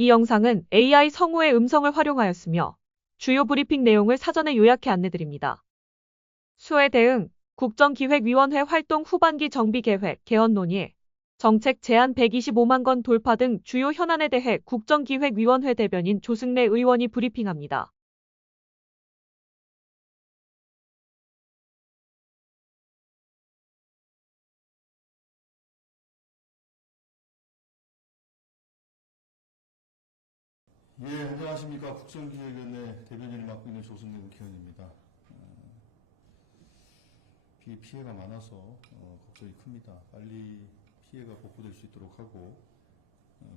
이 영상은 AI 성우의 음성을 활용하였으며 주요 브리핑 내용을 사전에 요약해 안내드립니다. 수해 대응, 국정기획위원회 활동 후반기 정비계획, 개헌 논의, 정책 제안 125만 건 돌파 등 주요 현안에 대해 국정기획위원회 대변인 조승래 의원이 브리핑합니다. 예, 안녕하십니까. 국정기획위원회 대변인을 맡고 있는 조승래 국회의원입니다. 피해가 많아서 걱정이 큽니다. 빨리 피해가 복구될 수 있도록 하고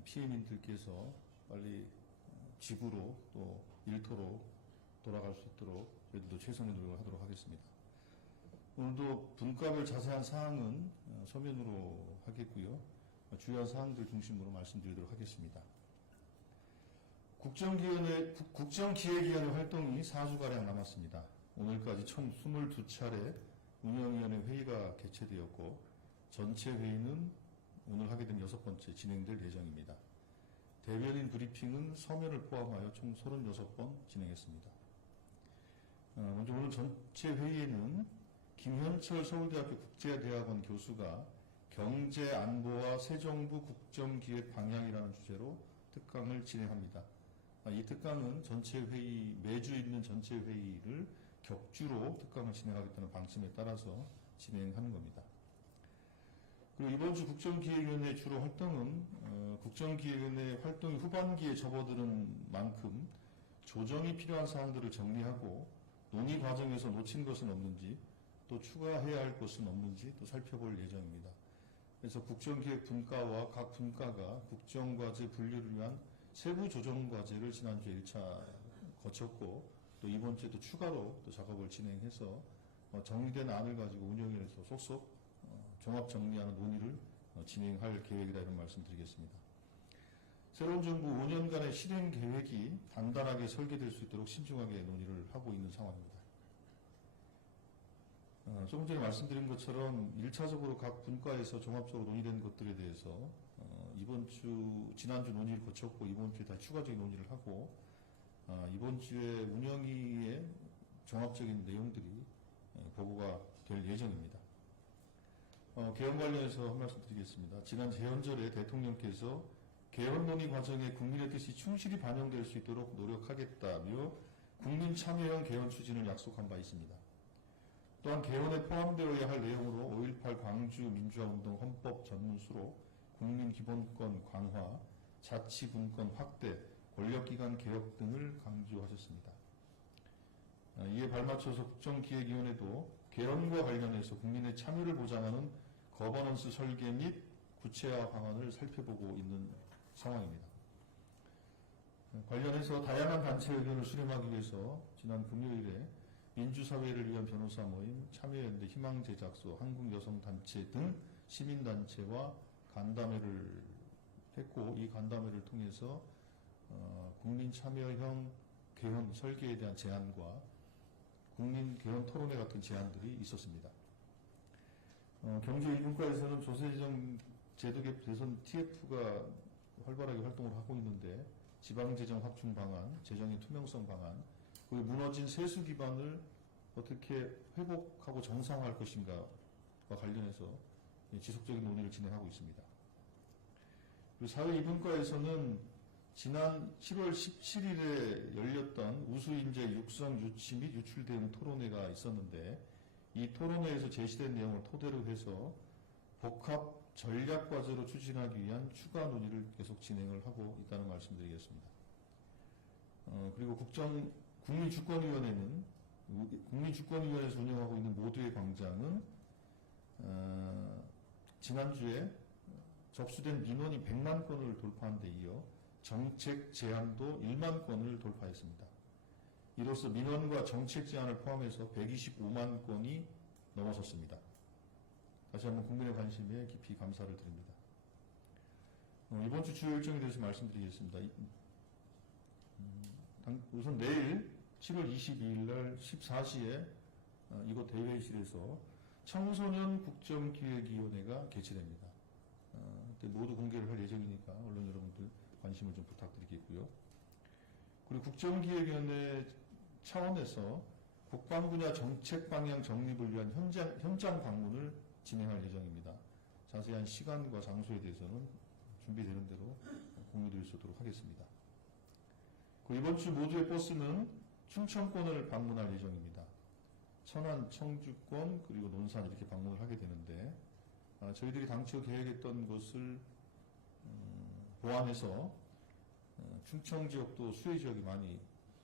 피해민들께서 빨리 지구로 또 일터로 돌아갈 수 있도록 저희들도 최선의 노력을 하도록 하겠습니다. 오늘도 분과별 자세한 사항은 서면으로 하겠고요. 주요한 사항들 중심으로 말씀드리도록 하겠습니다. 국정기획위원회 활동이 4주가량 남았습니다. 오늘까지 총 22차례 운영위원회 회의가 개최되었고 전체 회의는 오늘 하게 된 6번째 진행될 예정입니다. 대변인 브리핑은 서면을 포함하여 총 36번 진행했습니다. 먼저 오늘 전체 회의에는 김현철 서울대학교 국제대학원 교수가 경제 안보와 새 정부 국정기획 방향이라는 주제로 특강을 진행합니다. 이 특강은 전체 회의, 매주 있는 전체 회의를 격주로 특강을 진행하겠다는 방침에 따라서 진행하는 겁니다. 그리고 이번 주 국정기획위원회 주로 활동은 국정기획위원회 활동이 후반기에 접어드는 만큼 조정이 필요한 사항들을 정리하고 논의 과정에서 놓친 것은 없는지 또 추가해야 할 것은 없는지 또 살펴볼 예정입니다. 그래서 국정기획 분과와 각 분과가 국정과제 분류를 위한 세부 조정 과제를 지난주에 1차 거쳤고 또 이번 주에도 추가로 또 작업을 진행해서 정리된 안을 가지고 운영위원회에서 속속 종합 정리하는 논의를 진행할 계획이다 이런 말씀드리겠습니다. 새로운 정부 5년간의 실행 계획이 단단하게 설계될 수 있도록 신중하게 논의를 하고 있는 상황입니다. 조금 전에 말씀드린 것처럼 1차적으로 각 분과에서 종합적으로 논의된 것들에 대해서 지난주 논의를 거쳤고 이번 주에 다 추가적인 논의를 하고 이번 주에 운영위의 종합적인 내용들이 보고가 될 예정입니다. 개헌 관련해서 한 말씀 드리겠습니다. 지난 재헌절에 대통령께서 개헌 논의 과정에 국민의 뜻이 충실히 반영될 수 있도록 노력하겠다며 국민 참여형 개헌 추진을 약속한 바 있습니다. 또한 개헌에 포함되어야 할 내용으로 5.18 광주 민주화운동 헌법 전문수로 국민기본권 강화, 자치분권 확대, 권력기관 개혁 등을 강조하셨습니다. 이에 발맞춰서 국정기획위원회도 개헌과 관련해서 국민의 참여를 보장하는 거버넌스 설계 및 구체화 방안을 살펴보고 있는 상황입니다. 관련해서 다양한 단체 의견을 수렴하기 위해서 지난 금요일에 민주사회를 위한 변호사 모임, 참여연대, 희망제작소, 한국여성단체 등 시민단체와 간담회를 했고 이 간담회를 통해서 국민참여형 개헌 설계에 대한 제안과 국민 개헌 토론회 같은 제안들이 있었습니다. 경제 1분과에서는 조세정 제도개혁 대선 TF가 활발하게 활동을 하고 있는데 지방재정 확충 방안, 재정의 투명성 방안, 그리고 무너진 세수 기반을 어떻게 회복하고 정상화할 것인가와 관련해서 지속적인 논의를 진행하고 있습니다. 그리고 사회 2분과에서는 지난 7월 17일에 열렸던 우수인재 육성 유치 및 유출 대응 토론회가 있었는데 이 토론회에서 제시된 내용을 토대로 해서 복합 전략 과제로 추진하기 위한 추가 논의를 계속 진행을 하고 있다는 말씀드리겠습니다. 그리고 국민주권위원회에서 운영하고 있는 모두의 광장은 지난주에 접수된 민원이 100만 건을 돌파한 데 이어 정책 제안도 1만 건을 돌파했습니다. 이로써 민원과 정책 제안을 포함해서 125만 건이 넘어섰습니다. 다시 한번 국민의 관심에 깊이 감사를 드립니다. 이번 주 주요 일정에 대해서 말씀드리겠습니다. 우선 내일 7월 22일 날 14시에 이곳 대회의실에서 청소년 국정기획위원회가 개최됩니다. 모두 공개를 할 예정이니까 언론 여러분들 관심을 좀 부탁드리겠고요. 그리고 국정기획위원회 차원에서 국방 분야 정책 방향 정립을 위한 현장 방문을 진행할 예정입니다. 자세한 시간과 장소에 대해서는 준비되는 대로 공유드릴 수 있도록 하겠습니다. 이번 주 모두의 버스는 충청권을 방문할 예정입니다. 천안, 청주권, 그리고 논산 이렇게 방문을 하게 되는데 저희들이 당초 계획했던 것을 보완해서 충청 지역도 수해 지역이 많이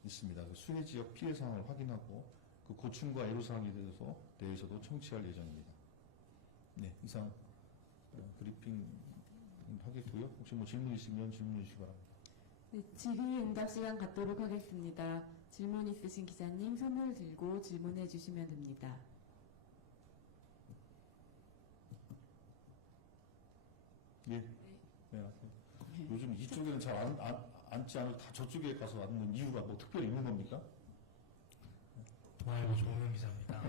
있습니다. 수해 지역 피해 상황을 확인하고 그 고충과 애로사항에 대해서도 청취할 예정입니다. 네, 이상 브리핑 하겠고요. 혹시 뭐 질문 있으면 질문해 주시기 바랍니다. 네, 질의응답 시간 갖도록 하겠습니다. 질문 있으신 기자님 손을 들고 질문해 주시면 됩니다. 예. 네, 하세요. 요즘 이쪽에는 잘 앉지 않고 다 저쪽에 가서 앉는 이유가 뭐 특별히 있는 겁니까? 동아일보 조우영 기자입니다.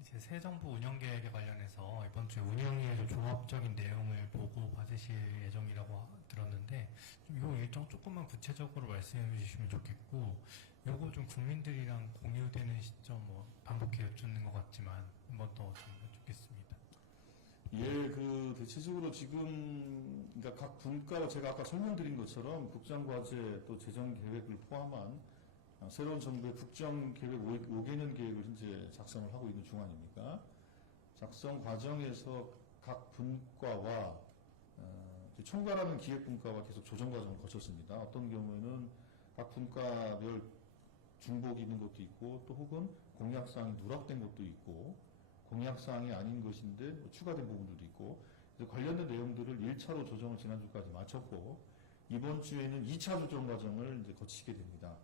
이제 새 정부 운영 계획에 관련해서 이번 주에 운영위에 좀 종합적인 내용을 보고 받으실 예정이라고 들었는데 좀 이 일정 조금만 구체적으로 말씀해 주시면 좋겠고, 요거 좀 국민들이랑 공유되는 시점 뭐 반복해 여쭙는 것 같지만 한 번 더 좀 여쭙겠습니다. 예, 대체적으로 지금, 그러니까 각 분과와 제가 아까 설명드린 것처럼 국정과제 또 재정계획을 포함한 새로운 정부의 국정계획 5개년 계획을 현재 작성을 하고 있는 중앙입니다. 작성 과정에서 각 분과와 총괄하는 기획분과와 계속 조정 과정을 거쳤습니다. 어떤 경우에는 각 분과별 중복이 있는 것도 있고 또 혹은 공약사항이 누락된 것도 있고 공약사항이 아닌 것인데 추가된 부분들도 있고, 그래서 관련된 내용들을 1차로 조정을 지난주까지 마쳤고 이번 주에는 2차 조정 과정을 이제 거치게 됩니다.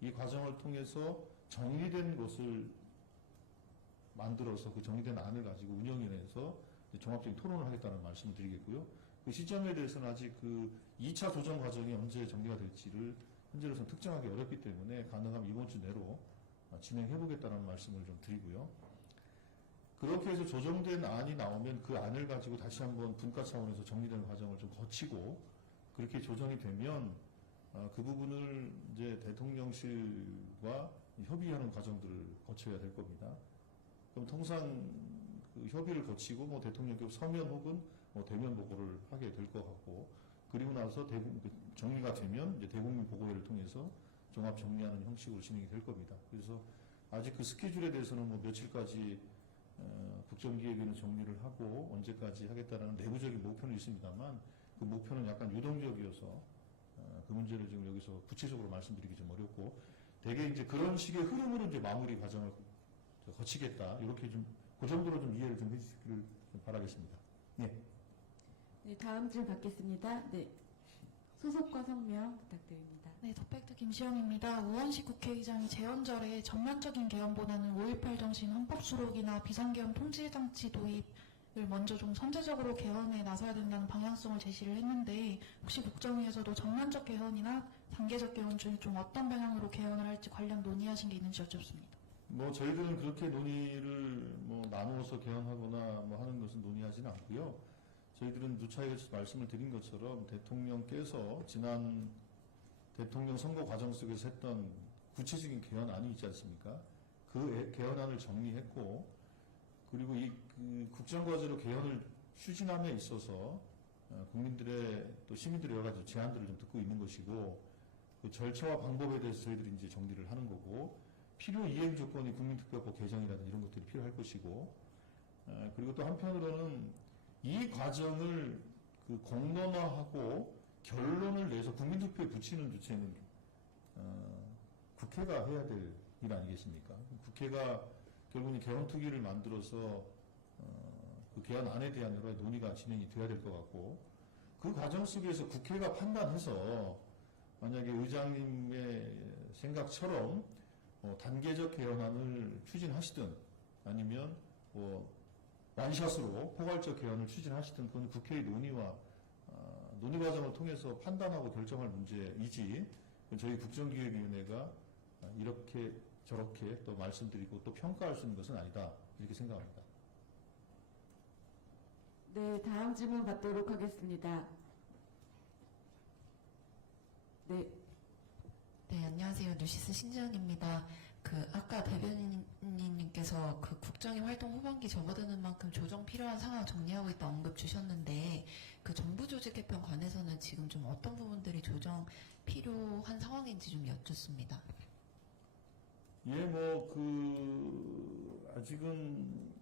이 과정을 통해서 정리된 것을 만들어서 그 정리된 안을 가지고 운영위원회에서 종합적인 토론을 하겠다는 말씀을 드리겠고요. 그 시점에 대해서는 아직 그 2차 조정 과정이 언제 정리가 될지를 현재로서는 특정하기 어렵기 때문에 가능하면 이번 주 내로 진행해보겠다는 말씀을 좀 드리고요. 그렇게 해서 조정된 안이 나오면 그 안을 가지고 다시 한번 분과 차원에서 정리되는 과정을 좀 거치고 그렇게 조정이 되면 그 부분을 이제 대통령실과 협의하는 과정들을 거쳐야 될 겁니다. 그럼 통상 그 협의를 거치고 뭐 대통령께 서면 혹은 뭐 대면 보고를 하게 될 것 같고, 그리고 나서 정리가 되면 이제 대국민 보고회를 통해서 종합 정리하는 형식으로 진행이 될 겁니다. 그래서 아직 그 스케줄에 대해서는 뭐 며칠까지 국정기획위는 정리를 하고 언제까지 하겠다라는 내부적인 목표는 있습니다만 그 목표는 약간 유동적이어서 그 문제를 지금 여기서 구체적으로 말씀드리기 좀 어렵고, 대개 이제 그런 식의 흐름으로 이제 마무리 과정을 거치겠다, 이렇게 좀 그 정도로 좀 이해를 좀 해주시기를 바라겠습니다. 네. 네, 다음 질문 받겠습니다. 네, 소속과 성명 부탁드립니다. 네, 더팩트 김시영입니다. 우원식 국회의장이 재헌절에 전면적인 개헌보다는 5.18 정신 헌법 수록이나 비상개헌 통제장치 도입을 먼저 좀 선제적으로 개헌에 나서야 된다는 방향성을 제시를 했는데, 혹시 국정위에서도 전면적 개헌이나 단계적 개헌 중에 좀 어떤 방향으로 개헌을 할지 관련 논의하신 게 있는지 여쭙습니다. 뭐 저희들은 그렇게 논의를 뭐 나누어서 개헌하거나 뭐 하는 것은 논의하지는 않고요. 저희들은 누차에 말씀을 드린 것처럼 대통령께서 지난 대통령 선거 과정 속에서 했던 구체적인 개헌안이 있지 않습니까? 그 개헌안을 정리했고, 그리고 그 국정과제로 개헌을 추진함에 있어서 국민들의 또 시민들의 여러 가지 제안들을 좀 듣고 있는 것이고, 그 절차와 방법에 대해서 저희들이 이제 정리를 하는 거고, 필요 이행 조건이 국민투표법 개정이라든지 이런 것들이 필요할 것이고, 그리고 또 한편으로는 이 과정을 그 공론화하고 결론을 내서 국민투표에 붙이는 주체는 국회가 해야 될 일 아니겠습니까? 국회가 결국은 개헌특위를 만들어서 그 개헌안에 대한 여러 가지 논의가 진행이 돼야 될 것 같고, 그 과정 속에서 국회가 판단해서 만약에 의장님의 생각처럼 단계적 개헌안을 추진하시든 아니면 완샷으로 포괄적 개헌을 추진하시든 그건 국회의 논의와 논의 과정을 통해서 판단하고 결정할 문제이지, 저희 국정기획위원회가 이렇게 저렇게 또 말씀드리고 또 평가할 수 있는 것은 아니다, 이렇게 생각합니다. 네, 다음 질문 받도록 하겠습니다. 안녕하세요. 뉴시스 신지연입니다. 아까 대변인님께서 국정의 활동 후반기 접어드는 만큼 조정 필요한 상황 정리하고 있다 언급 주셨는데, 정부 조직 개편 관해서는 지금 좀 어떤 부분들이 조정 필요한 상황인지 좀 여쭙습니다. 예, 아직은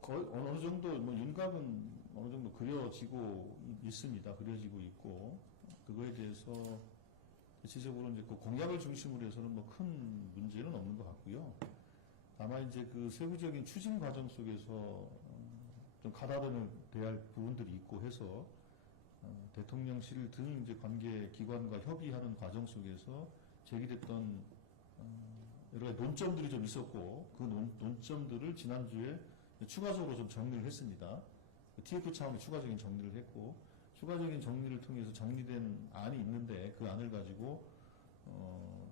거의 어느 정도, 윤곽은 어느 정도 그려지고 있습니다. 그려지고 있고, 그거에 대해서 대체적으로 이제 공약을 중심으로 해서는 큰 문제는 없는 것 같고요. 다만 이제 세부적인 추진 과정 속에서 좀 가다듬어야 할 부분들이 있고 해서 대통령실 등 이제 관계 기관과 협의하는 과정 속에서 제기됐던 여러 가지 논점들이 좀 있었고, 그 논점들을 지난주에 추가적으로 좀 정리를 했습니다. TF 차원의 추가적인 정리를 했고, 추가적인 정리를 통해서 정리된 안이 있는데, 그 안을 가지고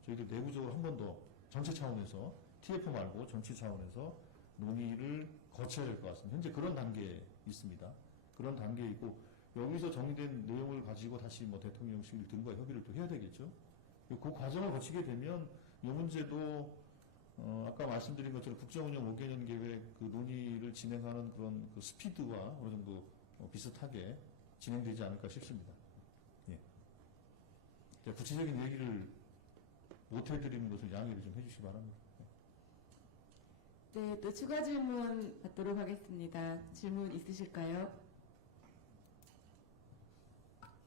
저희들 내부적으로 한 번 더 전체 차원에서, TF 말고 전체 차원에서 논의를 거쳐야 될 것 같습니다. 현재 그런 단계에 있습니다. 그런 단계에 있고, 여기서 정리된 내용을 가지고 다시 대통령실 등과 협의를 또 해야 되겠죠. 그 과정을 거치게 되면 이 문제도 아까 말씀드린 것처럼 국정운영 5개년 계획 논의를 진행하는 그런 스피드와 어느 정도 비슷하게 진행되지 않을까 싶습니다. 예. 구체적인 얘기를 못 해드리는 것을 양해를 좀 해주시기 바랍니다. 네, 또 추가 질문 받도록 하겠습니다. 질문 있으실까요?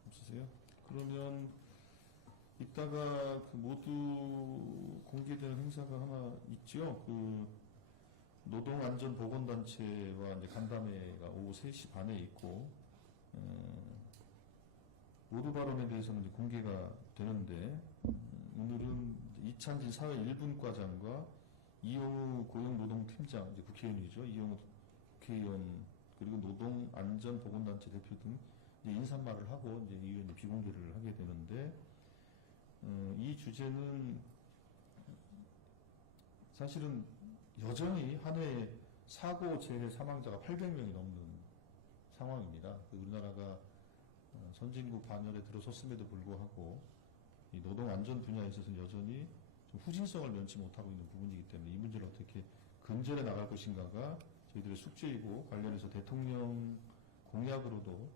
없으세요? 그러면 이따가 모두 공개되는 행사가 하나 있죠. 노동안전보건단체와 이제 간담회가 오후 3시 반에 있고, 모두 발언에 대해서는 이제 공개가 되는데, 오늘은 이찬진 사회 1분과장과 이용우 고용노동팀장, 이제 국회의원이죠. 이용우 국회의원, 그리고 노동안전보건단체 대표 등 이제 인사말을 하고 이제 이 의원이 비공개를 하게 되는데, 이 주제는 사실은 여전히 한 해에 사고 재해 사망자가 800명이 넘는 상황입니다. 우리나라가 선진국 반열에 들어섰음에도 불구하고 이 노동 안전 분야에 있어서는 여전히 좀 후진성을 면치 못하고 있는 부분이기 때문에 이 문제를 어떻게 근절해 나갈 것인가가 저희들의 숙제이고, 관련해서 대통령 공약으로도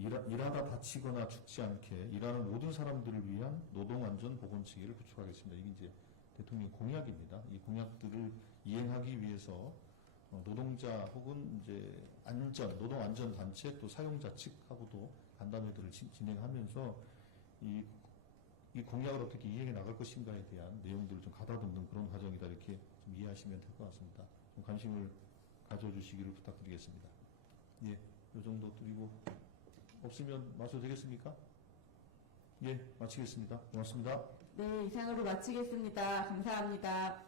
일하다 다치거나 죽지 않게 일하는 모든 사람들을 위한 노동안전보건체계를 구축하겠습니다. 이게 이제 대통령 공약입니다. 이 공약들을 이행하기 위해서 노동자 혹은 이제 노동안전단체 또 사용자 측하고도 간담회들을 진행하면서 이 공약을 어떻게 이행해 나갈 것인가에 대한 내용들을 좀 가다듬는 그런 과정이다, 이렇게 좀 이해하시면 될 것 같습니다. 좀 관심을 가져주시기를 부탁드리겠습니다. 예, 이 정도 드리고 없으면 마쳐도 되겠습니까? 예, 마치겠습니다. 고맙습니다. 네, 이상으로 마치겠습니다. 감사합니다.